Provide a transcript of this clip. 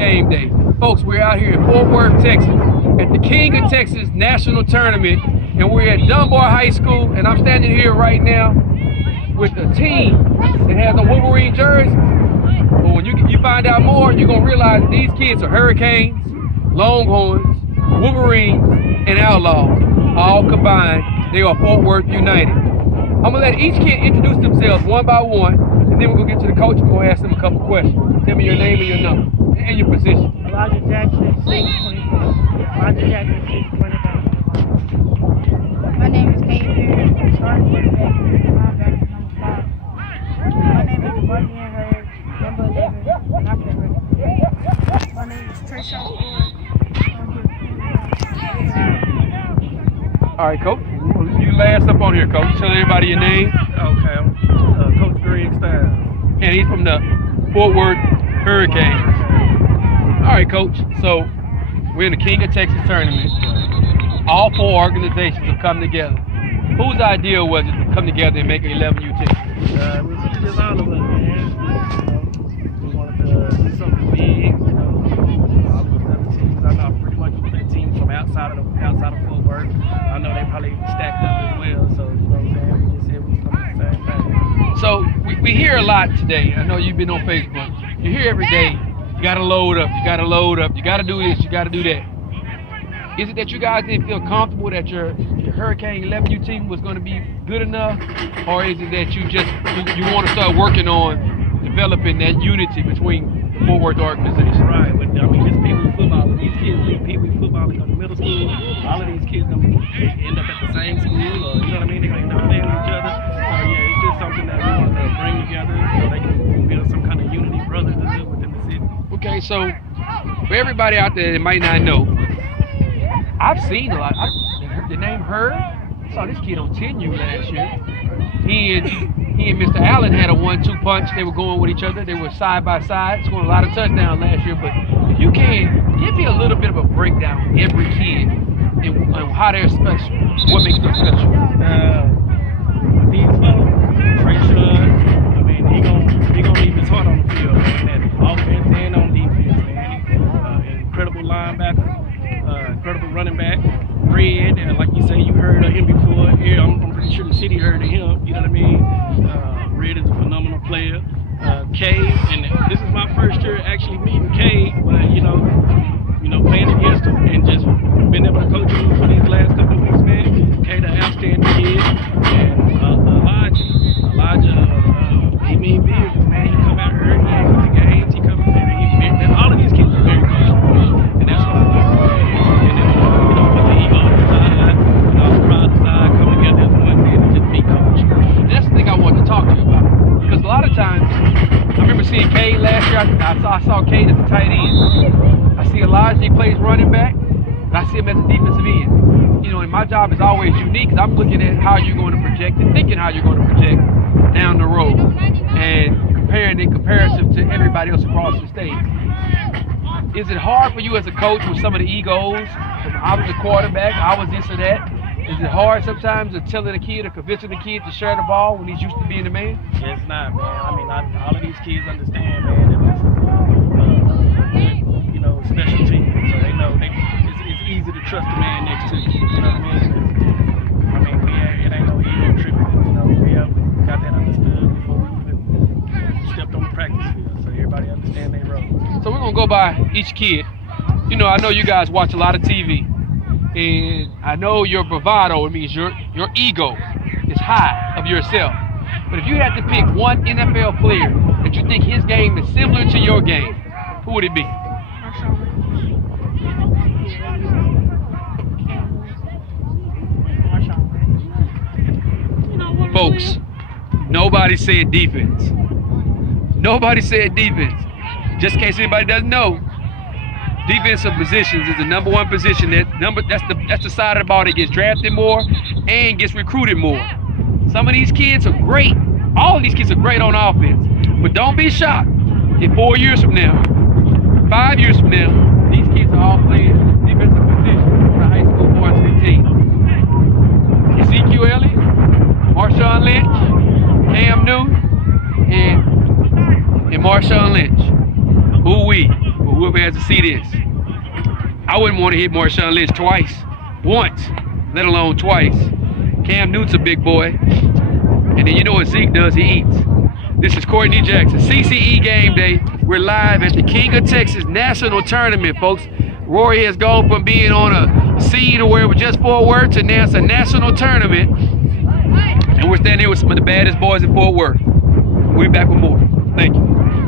game day. Folks, we're out here in Fort Worth, Texas, at the King of Texas National Tournament, and we're at Dunbar High School, and I'm standing here right now with a team that has a Wolverine jersey. But when you find out more, you're gonna realize these kids are Hurricanes, Longhorns, Wolverines, and Outlaws, all combined. They are Fort Worth United. I'm gonna let each kid introduce themselves one by one, and then we're gonna get to the coach and we're gonna ask them a couple questions. Tell me your name and your number and your position. Roger Jackson, 625. Roger Jackson, 625. My name is Kate Perry, starting quarterback, linebacker, number 5. My name is Devontae Hurd, number 11, knocker. My name is Trisha Ford, number 2. All right, coach. You last up on here, coach. Tell everybody your name. Okay, I'm Coach Greg Styles. And he's from the Fort Worth Hurricanes. All right, coach. So we're in the King of Texas tournament. All 4 organizations have come together. Whose idea was it to come together and make an 11U team? It was just all of us, man. We wanted to do something big, all of the other teams. I know pretty much that team from outside of Fort Worth. I know they probably stacked up as well, so you know what I'm saying? We just said we was coming the same thing. So we hear a lot today. I know you've been on Facebook. You hear every day, you gotta load up, you gotta load up, you gotta do this, you gotta do that. Is it that you guys didn't feel comfortable that your Hurricane 11U team was going to be good enough, or is it that you want to start working on developing that unity between the Fort Worth organization? Right, but I mean, it's Pee Wee football. These kids leave Pee Wee football, they go to middle school. All of these kids gonna end up at the same school, or you know what I mean? They're gonna end up playing with each other. So yeah, it's just something that we want to bring together so they can build some kind of unity, brotherhood within the city. Okay, so for everybody out there that might not know, I've seen a lot. The name Hurd. I saw this kid on 10U last year. He and Mr. Allen had a 1-2 punch. They were going with each other. They were side by side, scoring a lot of touchdowns last year. But if you can, give me a little bit of a breakdown of every kid and how they're special. What makes them special? These fellas, Trey Shud, I mean, he gonna leave his heart on the field, man. That offense and on defense, man. Incredible linebacker. Incredible running back, Red, and like you say, you heard of him before. Here, I'm pretty sure the city heard of him. You know what I mean? Red is a phenomenal player. Kay, and this is my first year actually meeting Kay, but you know, playing against him and just being able to coach him for these last couple of weeks, man. Kay, the outstanding kid, and Elijah, he mean business, man. He come out here, he ain't with the games, he comes in, and all of these kids are very comfortable, and that's what I like. Because a lot of times, I remember seeing Cade last year. I saw Cade as a tight end. I see Elijah, he plays running back, and I see him as a defensive end. You know, and my job is always unique because I'm looking at how you're going to project and thinking how you're going to project down the road and comparing in comparison to everybody else across the state. Is it hard for you as a coach with some of the egos? I was a quarterback, I was this or that. Is it hard sometimes to telling a kid or convincing a kid to share the ball when he's used to being the man? It's not, man. I mean, all of these kids understand, man, that this is special team. So they know it's easy to trust the man next to you. You know what I mean? I mean, it ain't no ego tripping. We got that understood before we even stepped on the practice field. So everybody understand their role. So we're gonna go by each kid. I know you guys watch a lot of TV. And I know your bravado, it means your ego is high of yourself. But if you had to pick one NFL player that you think his game is similar to your game, who would it be? Folks, nobody said defense. Nobody said defense. Just in case anybody doesn't know, defensive positions is the number 1 position that's the side of the ball that gets drafted more and gets recruited more. Some of these kids are great. All of these kids are great on offense. But don't be shocked if 4 years from now, 5 years from now, these kids are all playing defensive positions on the high school varsity team. Ezekiel Elliott, Marshawn Lynch, Cam Newton, and Marshawn Lynch. Whoever has chance to see this. I wouldn't want to hit Marshawn Lynch twice. Once, let alone twice. Cam Newton's a big boy. And then you know what Zeke does? He eats. This is Courtney Jackson. CCE Game Day. We're live at the King of Texas National Tournament, folks. Rory has gone from being on a scene where it was just Fort Worth to now it's a national tournament. And we're standing here with some of the baddest boys in Fort Worth. We'll be back with more. Thank you.